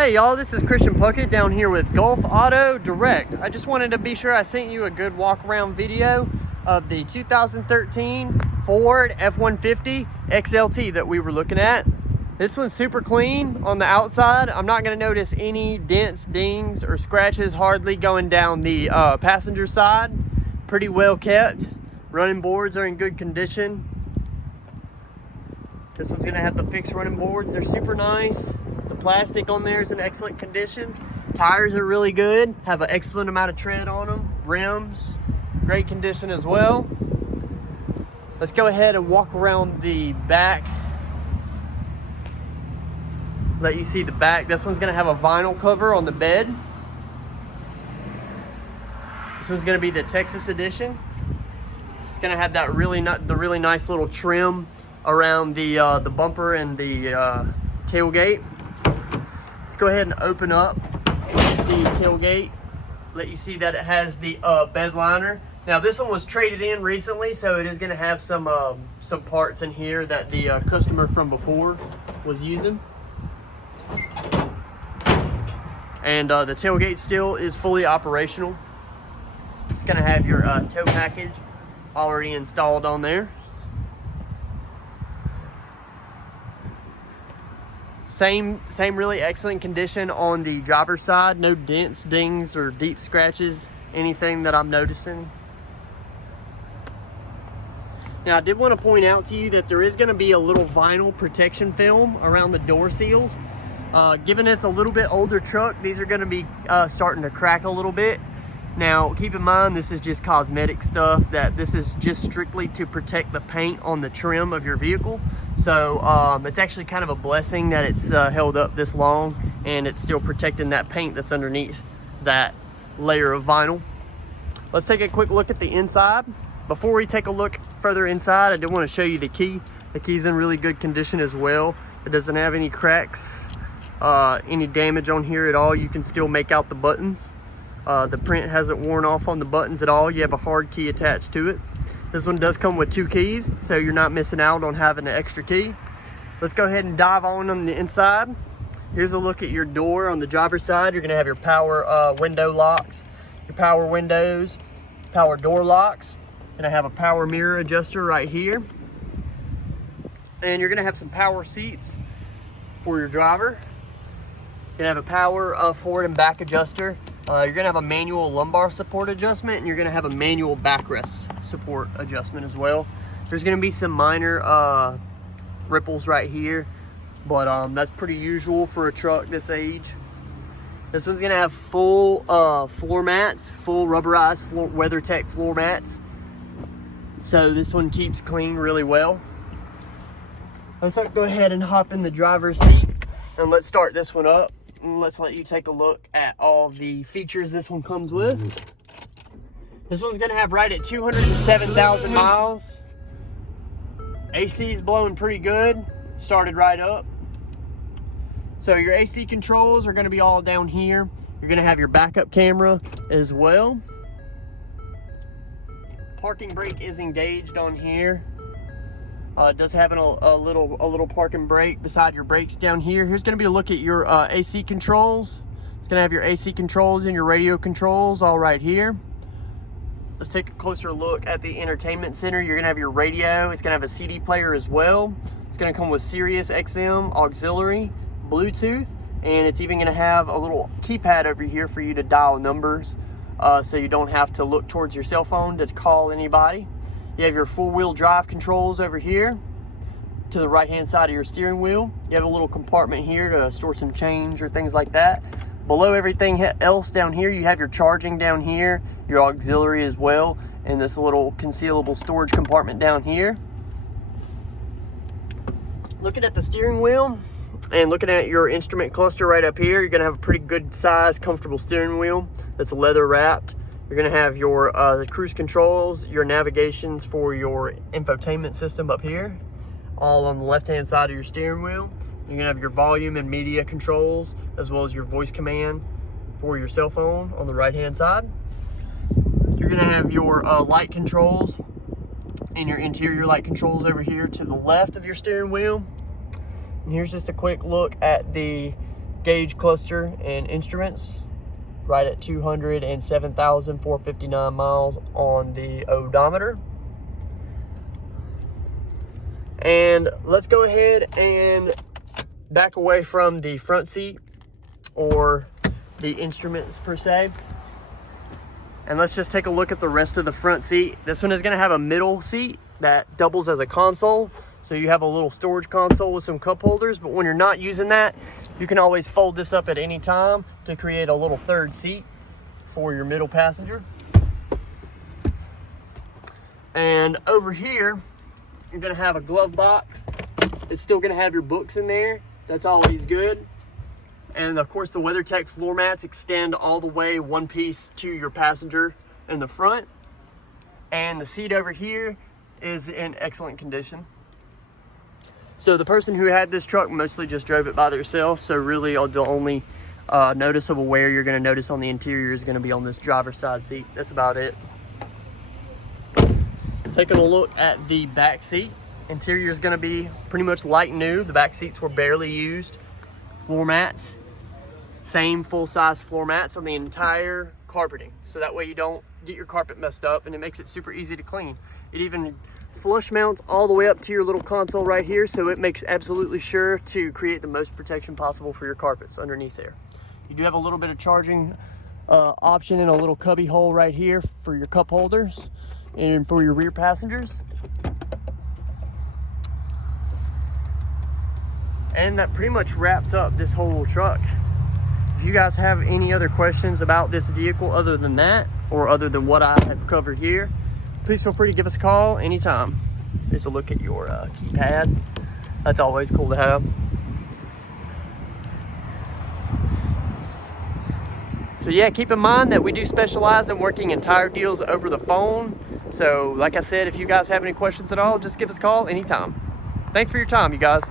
Hey y'all, this is Christian Puckett down here with Gulf Auto Direct. I just wanted to be sure I sent you a good walk around video of the 2013 Ford F-150 XLT that we were looking at. This one's super clean on the outside. I'm not going to notice any dents, dings, or scratches hardly going down the passenger side. Pretty well kept. Running boards are in good condition. This one's going to have the fixed running boards. They're super nice. The plastic on there is in excellent condition. Tires are really good. Have an excellent amount of tread on them. Rims, great condition as well. Let's go ahead and walk around the back. Let you see the back. This one's gonna have a vinyl cover on the bed. This one's gonna be the Texas edition. It's gonna have that really nice little trim around the bumper and the tailgate. Let's go ahead and open up the tailgate. Let you see that it has the bed liner. Now this one was traded in recently, so it is gonna have some parts in here that the customer from before was using. And the tailgate still is fully operational. It's gonna have your tow package already installed on there. Same really excellent condition on the driver's side. No dents, dings, or deep scratches, anything that I'm noticing. Now I did want to point out to you that there is going to be a little vinyl protection film around the door seals. Given it's a little bit older truck, these are going to be starting to crack a little bit. Now keep in mind, this is just cosmetic stuff, that this is just strictly to protect the paint on the trim of your vehicle. So it's actually kind of a blessing that it's held up this long and it's still protecting that paint that's underneath that layer of vinyl. Let's take a quick look at the inside. Before we take a look further inside, I did want to show you the key. The key's in really good condition as well. It doesn't have any cracks, any damage on here at all. You can still make out the buttons. The print hasn't worn off on the buttons at all. You have a hard key attached to it. This one does come with 2 keys, so you're not missing out on having an extra key. Let's go ahead and dive on the inside. Here's a look at your door on the driver's side. You're gonna have your power window locks, your power windows, power door locks. Gonna have a power mirror adjuster right here. And you're gonna have some power seats for your driver. You're gonna have a power forward and back adjuster. You're gonna have a manual lumbar support adjustment, and you're gonna have a manual backrest support adjustment as well. There's gonna be some minor ripples right here, but that's pretty usual for a truck this age. This one's gonna have full floor mats, full rubberized WeatherTech floor mats. So this one keeps clean really well. Let's go ahead and hop in the driver's seat and let's start this one up. Let's let you take a look at all the features this one comes with. This one's gonna have right at 207,000 miles. AC is blowing pretty good. Started right up. So your AC controls are gonna be all down here. You're gonna have your backup camera as well. Parking brake is engaged on here. It does have a little parking brake beside your brakes down here. Here's going to be a look at your AC controls. It's going to have your AC controls and your radio controls all right here. Let's take a closer look at the entertainment center. You're going to have your radio. It's going to have a CD player as well. It's going to come with Sirius XM, auxiliary, Bluetooth, and it's even going to have a little keypad over here for you to dial numbers, so you don't have to look towards your cell phone to call anybody. You have your four-wheel drive controls over here to the right-hand side of your steering wheel. You have a little compartment here to store some change or things like that. Below everything else down here, you have your charging down here, your auxiliary as well, and this little concealable storage compartment down here. Looking at the steering wheel and looking at your instrument cluster right up here, you're gonna have a pretty good size, comfortable steering wheel that's leather wrapped. You're gonna have your cruise controls, your navigations for your infotainment system up here, all on the left-hand side of your steering wheel. You're gonna have your volume and media controls, as well as your voice command for your cell phone on the right-hand side. You're gonna have your light controls and your interior light controls over here to the left of your steering wheel. And here's just a quick look at the gauge cluster and instruments, right at 207,459 miles on the odometer. And let's go ahead and back away from the front seat or the instruments per se. And let's just take a look at the rest of the front seat. This one is gonna have a middle seat that doubles as a console. So you have a little storage console with some cup holders, but when you're not using that, you can always fold this up at any time to create a little third seat for your middle passenger. And over here, you're gonna have a glove box. It's still gonna have your books in there. That's always good. And of course the WeatherTech floor mats extend all the way one piece to your passenger in the front. And the seat over here is in excellent condition. So the person who had this truck mostly just drove it by themselves. So really the only noticeable wear you're gonna notice on the interior is gonna be on this driver's side seat. That's about it. Taking a look at the back seat. Interior is gonna be pretty much like new. The back seats were barely used. Floor mats, same full-size floor mats on the entire carpeting. So that way you don't get your carpet messed up, and it makes it super easy to clean. It even flush mounts all the way up to your little console right here, so it makes absolutely sure to create the most protection possible for your carpets underneath there. You do have a little bit of charging option in a little cubby hole right here for your cup holders and for your rear passengers. And that pretty much wraps up this whole truck. If you guys have any other questions about this vehicle other than that, or other than what I have covered here, please feel free to give us a call anytime. Here's a look at your keypad. That's always cool to have. So yeah, keep in mind that we do specialize in working entire deals over the phone. So like I said, if you guys have any questions at all, just give us a call anytime. Thanks for your time, you guys.